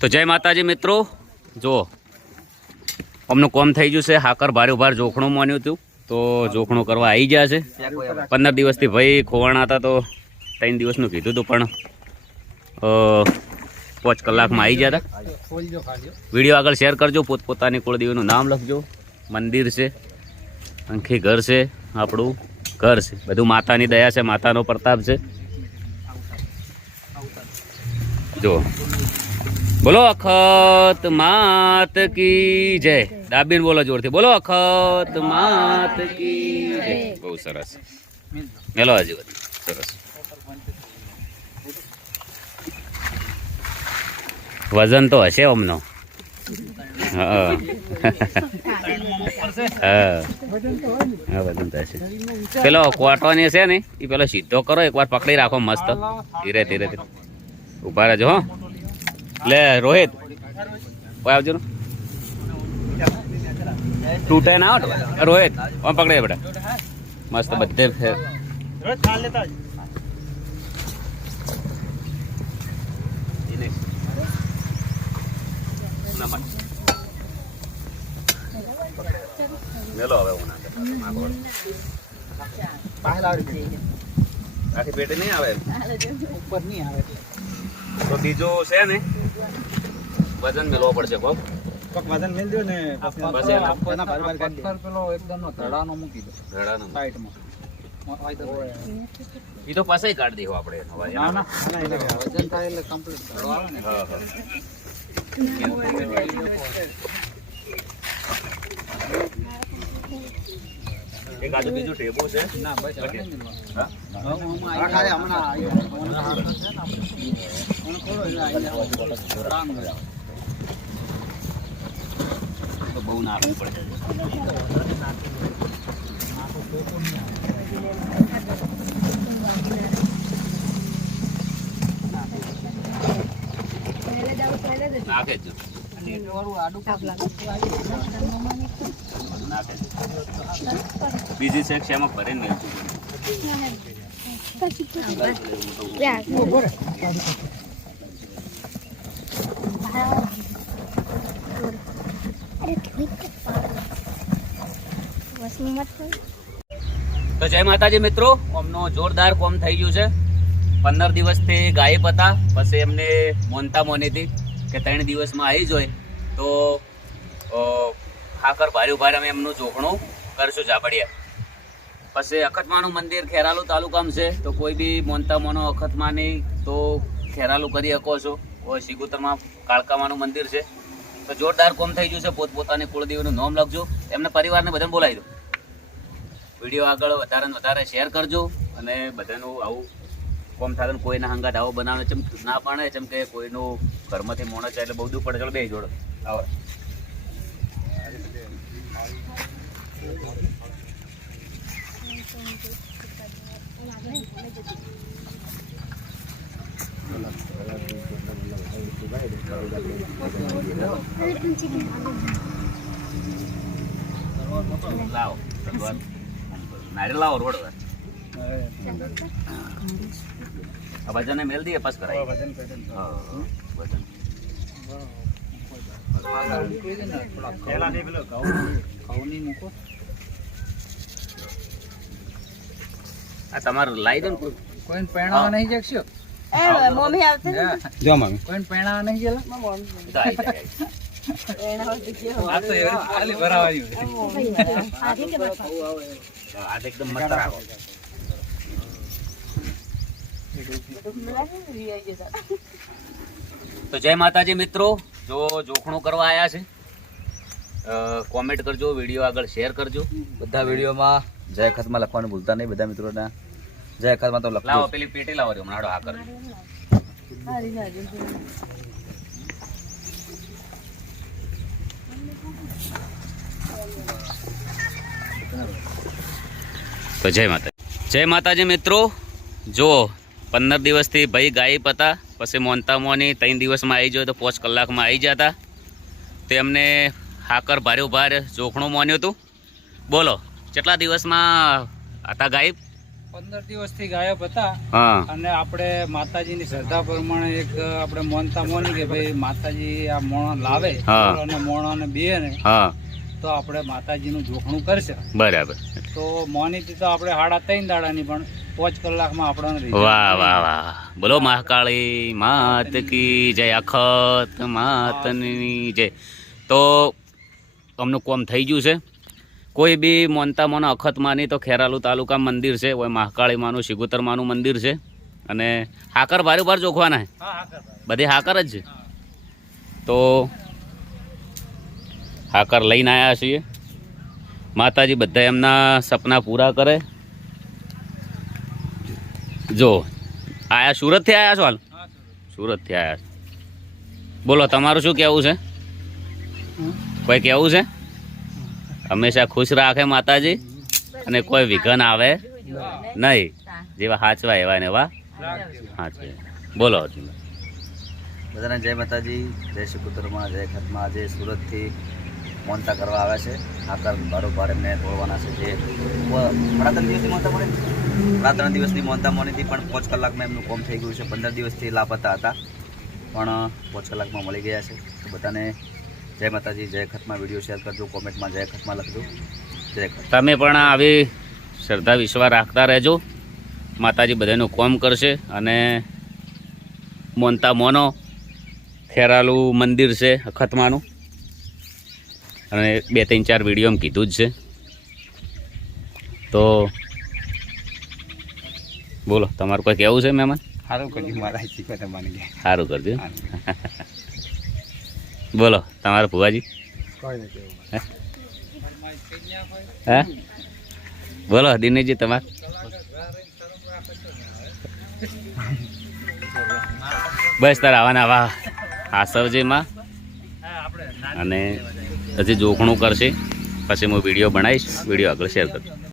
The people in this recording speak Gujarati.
તો જય માતાજી મિત્રો. જો અમનું કોમ થઈ ગયું છે. હાકર ભારે ભાર જોખણું માન્યું હતું. તો જોખણું કરવા આવી ગયા છે. પંદર દિવસથી ભાઈ ખોવાણા હતા તો ત્રણ દિવસનું કીધું હતું, પણ પાંચ કલાકમાં આવી ગયા હતા. વીડિયો આગળ શેર કરજો. પોતપોતાની કુળદેવીનું નામ લખજો. મંદિર છે. અંખી ઘર છે. આપણું ઘર છે. બધું માતાની દયા છે. માતાનો પ્રતાપ છે. જો બોલો અખત માત કી જય. દાબીન બોલો જોરથી. બોલો અખત માત કી જય. બહુ સરસ. મેલો હજી સરસ. વજન તો હશે અમનો. પેલો ક્વાટોની છે ને એ પેલો સીધો કરો, એકવાર પકડી રાખો મસ્ત. ધીરે ધીરે ધીરે. ઊભા રહેજો, હો. લે રોહિત. કોઈ આવજો ને. તૂટે ના. આવટ રોહિત આમ પકડે બેટા મસ્ત બધે ફેર મેલો હવે હું આખી પેટી નહીં આવે. તો બીજું છે ને વજન મેળવો પડશે બહુ વજન મેલ દો ને બસ એના બાર બાર કાઢી પર પેલો એકદમ નો ધડાનો મૂકી દો. ભેડાનો સાઈડમાં. ઈ તો પાછા કાઢી દેવો આપણે ના ના વજન થાય એટલે કમ્પ્લીટ ધડો આવે ને. હા, હા. એક આજુ બીજું ટેબુ છે. ના બસ. હા? આ ખાલી હમણાં આવી. તો બહુ નાખવું પડે. નાખે જ. આડું નાખે જ બીજી છે એમાં ભરીને તો જય માતાજી મિત્રો અમનો જોરદાર કોમ થઈ ગયું છે. પંદર દિવસથી ગાયબ હતા, પછી એમને મોનતા મોની કે ત્રણ દિવસમાં આવી જ હોય. તો ભાર્યું ભારે ભારે અમે એમનું જોખણું કરશું ઝાપડિયા પછી અખતમાનું મંદિર ખેરાલુ તાલુકામાં છે, તો કોઈ બી મોનતા મોનો અખતમાની તો ખેરાલુ કરી શકો છો. કોઈ સિગુતરમાં કાળકામાનું મંદિર છે. તો જોરદાર કોમ થઈ ગયું છે, પોતપોતાની કુળદેવીનું નામ લખજો. એમને પરિવારને બધાને બોલાવી દો વીડિયો આગળ વધારે વધારે શેર કરજો અને બધાનું આવું કોમ થાય કોઈના હંગાત આવો બનાવે ચમ ના પાણે જેમ કે કોઈનું ઘરમાંથી મોણસ છે એટલે બહુ દૂર પડે, ચાલો બે જોડે. આવો. લાવો રોડ. આ મેલ દઈએ પાસ કરાય વજન કાઢી દે. હા, ભજન. મૂકી દે ને થોડા ઘઉં- નહીં પેલો ઘઉં. ઘઉંની મૂકો આ તમારે લાવી દો ને કોઈ. પહેણાવા નહીં જગશો મમ્મી જો મમ્મી. નહીં ગયેલા? તો જય માતાજી મિત્રો. જો જોખણું કરવા આવ્યા છે કોમેન્ટ કરજો વીડિયો આગળ શેર કરજો. બધા વિડીયોમાં જય ખતમાં લખવાનું ભૂલતા નહીં બધા મિત્રોને. જય ખતમાં તો લાવો પેલી પેટી લાવો રે હમણાં કરજો તો જય માતા જય માતાજી મિત્રો. જુઓ પંદર દિવસથી ભાઈ ગાયબ હતા. પછી મોનતા મોની ત્રણ દિવસમાં આવી જાય તો પાંચ કલાકમાં આવી જતા તેમને હાકર ભારે ભાર જોખણું મોન્યું હતું. બોલો કેટલા દિવસમાં હતા ગાયબ? પંદર દિવસથી ગાયબ હતા. હા. અને આપણે માતાજીની શ્રદ્ધા પ્રમાણે એક આપણે મોનતા મોની કે ભાઈ માતાજી આ મોણો લાવે. અને મોણો ને બે ને હા. તો આપણે માતાજીનું જોખણું કરશે. બરાબર. તો મોનીથી તો આપણે સાડા ત્રણ દાડાની પણ પાંચ કલાકમાં આપણને વાહ વાહ વાહ. બોલો મહાકાળી માત કી જય અખત માતની જય. તો અમનું કોમ થઈ ગયું છે? કોઈ બી મોનતા અખતમાની અખત તો ખેરાલુ તાલુકા મંદિર છે કોઈ મહાકાળીમાનું શિગુતરમાનું મંદિર છે. અને હાકર બારે બાર જોખવાના. બધે હાકર જ છે? તો હાકર લઈને આવ્યા છીએ. માતાજી બધા એમના સપના પૂરા કરે. જો આયા સુરતથી આવ્યા છો હાલ? સુરતથી આવ્યા છો. બોલો તમારું શું કહેવું છે? કોઈ કહેવું છે? હંમેશા ખુશ રાખે માતાજી? અને કોઈ વિઘન આવે? નહીં. જેવા હાચવા એવા ને એવા. હાચવે બોલો બધાને જય માતાજી. જય શ્રીકુતરમાં જય ખતમાં. આજે સુરતથી મોનતા કરવા આવ્યા છે. આકાર બારોબાર એમને તોડવાના છે. જે ઘણા ત્રણ દિવસની મોનતા મળે ઘણા ત્રણ દિવસની મોનતા મોનીથી પણ પાંચ કલાકમાં એમનું કોમ થઈ ગયું છે. પંદર દિવસથી લાપતા હતા. પણ પાંચ કલાકમાં મળી ગયા છે. બધાને જય માતાજી જય ખતમાં વીડિયો શેર કરજો કોમેન્ટમાં જય ખતમાં લખજો. જય ખત તમે પણ આવી શ્રદ્ધા વિશ્વાસ રાખતા રહેજો. માતાજી બધાનું કોમ કરશે અને મોનતા મોનો ખેરાલુ મંદિર છે અખતમાનું અને બે ત્રણ ચાર વિડીયોમાં કીધું જ છે. તો બોલો તમારું કોઈ કહેવું છે મહેમાન? સારું કર્યું મારા સારું કરજો. બોલો તમારા ભુવાજી? હે? બોલો દિનેશજી તમારે? બસ તાર આવાના આવા આસવજીમાં હા આપણે ના અને હજી જોખણું કરશે. પછી હું વીડિયો બનાવીશ વીડિયો આગળ શેર કરજો